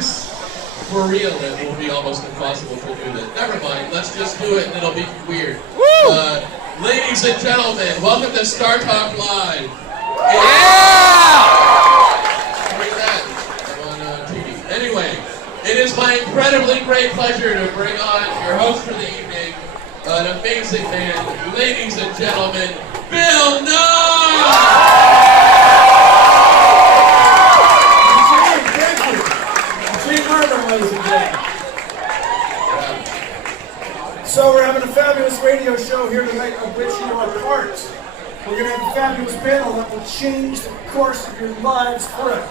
guess for real it will be almost impossible to do this. Never mind, let's just do it and it'll be weird. Ladies and gentlemen, welcome to StarTalk Live. Look at that on TV. Anyway, it is my incredibly great pleasure to bring on your host for the evening, an amazing man, ladies and gentlemen, Bill Nye! So we're having a fabulous radio show here tonight of which you are part. We're going to have a fabulous panel that will change the course of your lives forever.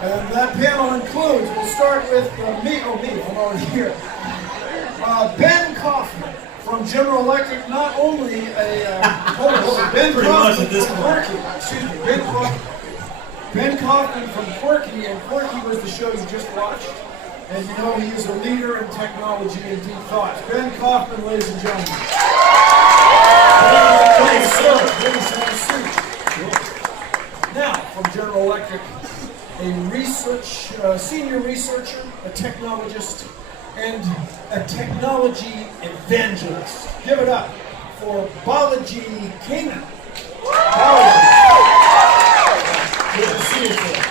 And that panel includes, we'll start with I'm already here. Ben Kaufman from General Electric, not only a Ben Kaufman from Quirky, Ben Kaufman from Quirky, and Quirky was the show you just watched. And you know he is a leader in technology and deep thoughts. Ben Kaufman, ladies and gentlemen. Now, from General Electric, a senior researcher, a technologist, and a technology evangelist. Give it up for Balaji Kanan. Good to see you, sir.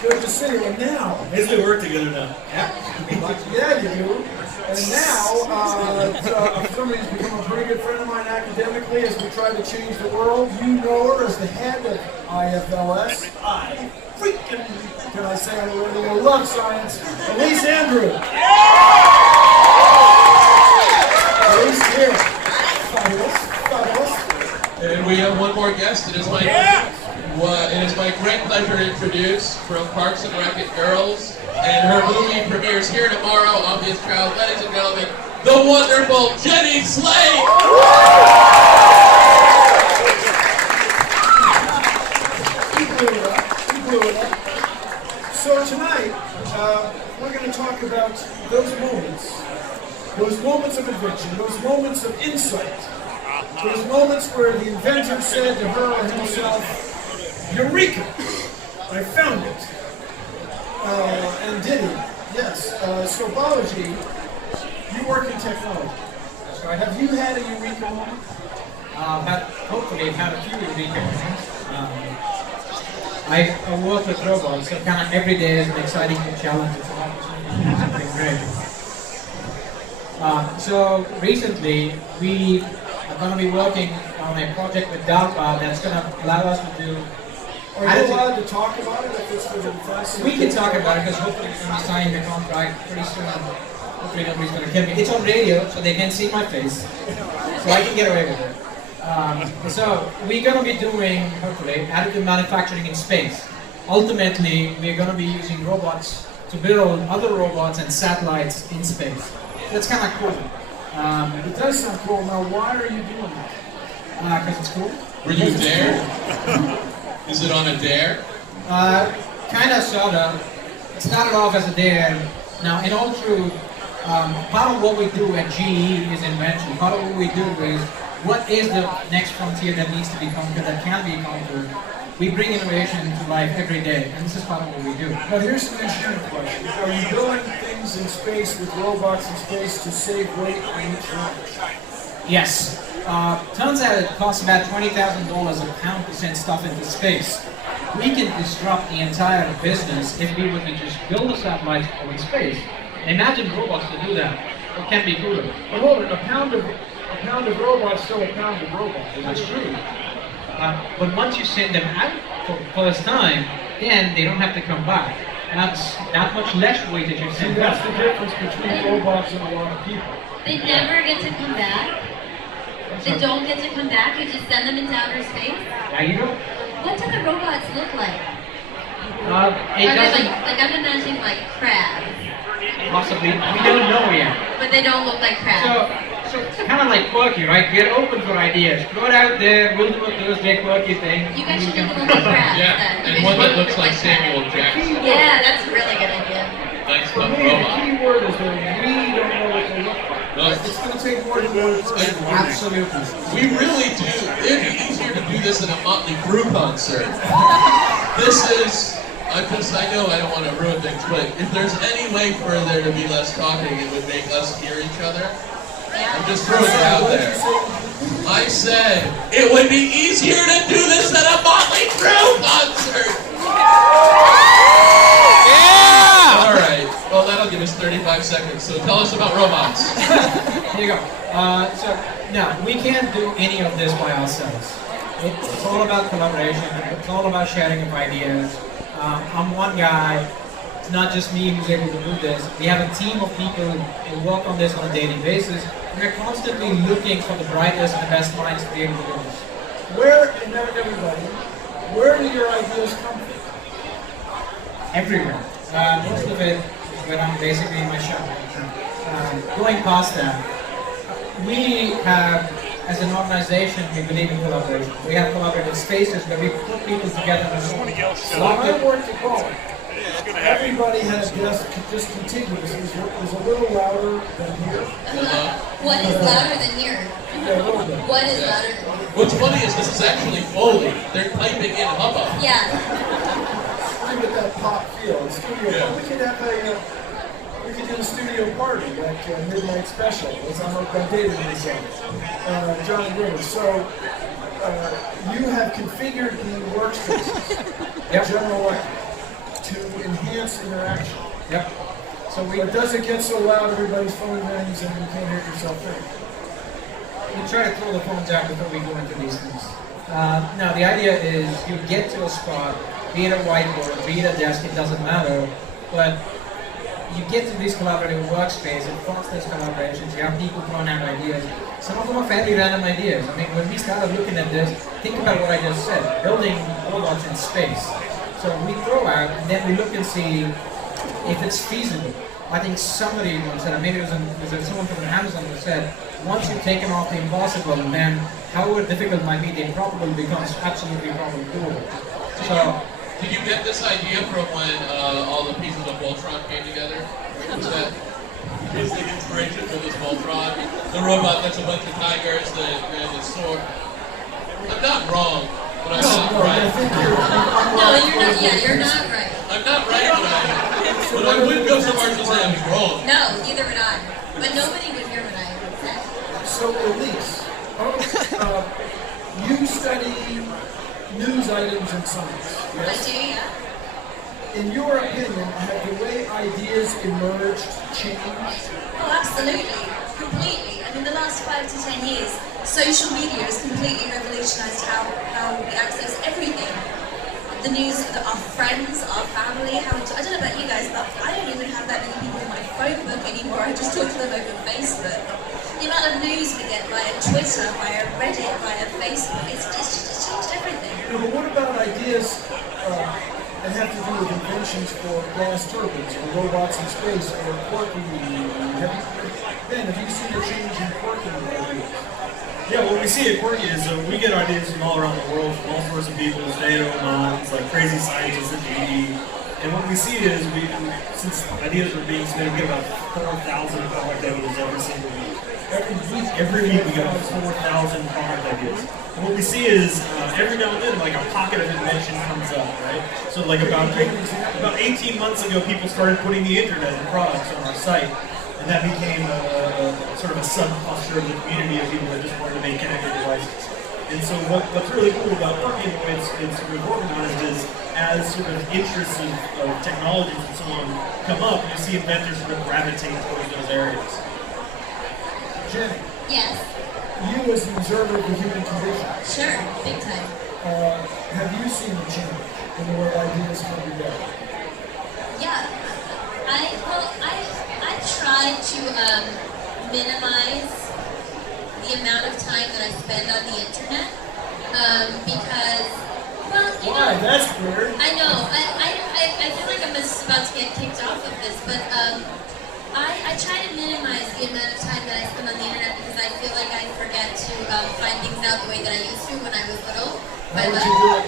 Good to see you. And now, as we work together now. Yeah, you do. And now, somebody's become a pretty good friend of mine academically as we try to change the world. You know her as the head of IFLS. Can I say on the radio, love science, Elise Andrew. Elise here. Fabulous. And we have one more guest. It is my great pleasure to introduce from Parks and Rec Girls, and her movie premieres here tomorrow, Obvious Child. Ladies and gentlemen, the wonderful Jenny Slate! You blew it up. So tonight, we're going to talk about those moments of invention, those moments of insight, those moments where the inventor said to her or himself, Eureka! I found it. And did he? Yes. So Balaji, you work in technology. That's right. Have you had a Eureka moment? Hopefully I've had a few Eureka moments. I work with robots, so kind of every day is an exciting new challenge. It's an opportunity to do something great. So recently we are going to be working on a project with DARPA that's going to allow us to do. Are you allowed to talk about it if it's for the class? We can talk about it because hopefully we're going to be signing the contract pretty soon. Hopefully nobody's going to kill me. It's on radio, so they can't see my face, so I can get away with it. So we're going to be doing, hopefully, additive manufacturing in space. Ultimately, we're going to be using robots to build other robots and satellites in space. That's kind of cool. It does sound cool. Now, why are you doing that? Because it's cool. Were you there? Is it on a dare? Kind of, sort of. It started off as a dare. Now, in all truth, part of what we do at GE is invention. Part of what we do is, what is the next frontier that needs to be conquered, that can be conquered? We bring innovation to life every day, and this is part of what we do. But here's some engineering questions. Are you building things in space with robots in space to save weight on each launch? Yes. Turns out it costs about $20,000 a pound to send stuff into space. We can disrupt the entire business if we were to just build a satellite in space. Imagine robots to do that. What can be cooler? But hold it, a pound of robots still a pound of robots. That's true. But once you send them out for the first time, then they don't have to come back. That's that much less weight that you send that's back. the difference between robots and a lot of people. They never get to come back? They don't get to come back? You just send them into outer space? Yeah, you know. What do the robots look like? Are they like I'm imagining like crabs. Possibly. We don't know yet. But they don't look like crabs. So it's kind of like Quirky, right? We're open for ideas. Throw it out there, we'll do a Thursday Quirky thing. You guys should do the little crabs Yeah, then. and one that looks like Samuel Jackson. Yeah, that's a really good idea. Thanks, For me, the key word is that we don't know what they look like. No. It's going to take more than one person. Absolutely. We really do. It'd be easier to do this in a Motley Crue concert. This is I know I don't want to ruin things, but if there's any way for there to be less talking, it would make us hear each other. I'm just throwing it out there. I said it would be easier to do this than a Motley Crue concert. Yeah! All right. Well, that'll give us 35 seconds. So tell us about robots. Here you go. So no, we can't do any of this by ourselves. It's all about collaboration. It's all about sharing of ideas. I'm one guy. It's not just me who's able to do this. We have a team of people who work on this on a daily basis. We're constantly looking for the brightest and the best minds to be able to do this. Where do your ideas come from? Everywhere. Most of it is when I'm basically in my shop. Going past that, we have, as an organization, we believe in collaboration. We have collaborative spaces where we put people together. So when I worked at Ball, everybody had a desk just contiguous. It was a little louder than here. What is louder than here? Yeah, a little bit. What is louder than here? What's funny is this is actually Foley. They're piping in hubbub. Yeah. Look at that pop feel. The studio. Yeah. We could do a studio party, like Midnight Special. As I'm David himself, Johnny Rivers. So you have configured the workspaces, General Electric, to enhance interaction. Yep. So But does it get so loud everybody's phone rings and you can't hear yourself think? we try to throw the phones out before we go into these things. No, the idea is you get to a spot, be it a whiteboard, be it a desk, it doesn't matter, but you get to these collaborative workspaces, it fosters collaborations, you have people throwing out ideas. Some of them are fairly random ideas. I mean, when we started looking at this, think about what I just said, building robots in space. So we throw out, and then we look and see if it's feasible. I think somebody once said, maybe it was someone from Amazon who said, once you've taken off the impossible, then however difficult it might be, the improbable becomes absolutely probably doable. So, Did you get this idea from when all the pieces of Voltron came together? Was that is the inspiration for this Voltron? The robot that's a bunch of tigers, the sword. I'm not wrong, but I'm not right. No, you're not. Yeah, you're not right. I'm not right, but I wouldn't go so far as to say I'm wrong. No, neither would I. But nobody would hear what I said. So Elise, you study news items in science. I Yes? do, yeah. In your opinion, have the way ideas emerged changed? Oh, absolutely. Completely. I mean, the last 5 to 10 years, social media has completely revolutionized how we access everything. The news, our friends, our family, I don't know about you guys, but I don't even have that many people in my phone book anymore. I just talk to them over Facebook. The amount of news we get via Twitter, via Reddit, via Facebook, it's just changed everything. No, but what about ideas that have to do with inventions for gas turbines or robots in space or quirky? Ben, have you seen a change in quirky ideas? Yeah, what we see at Quirky is we get ideas from all around the world, from all sorts of people, stay-at-home moms, like crazy scientists at GE. And what we see is, since ideas are being submitted, we get about 4,000 product ideas every single week. Every week we get about 4,000 product ideas. And what we see is, every now and then, like a pocket of invention comes up, right? So like about 18 months ago, people started putting the internet in products on our site. And that became sort of a subcluster of the community of people that just wanted to make connected devices. And so what's really cool about Quirky and the way it's sort of organized is as sort of interests of technologies and so on come up, you see inventors sort of gravitate towards those areas. Jenny, Yes. you as an observer of the human condition, Sure. Big time. have you seen a change in the way ideas come together? Yeah. I try to minimize the amount of time that I spend on the internet because, well, you Why? know, That's weird. I know. I feel like I'm just about to get kicked off of this, but I try to minimize the amount of time that I spend on the internet because I feel like I forget to find things out the way that I used to when I was little. How would you do it?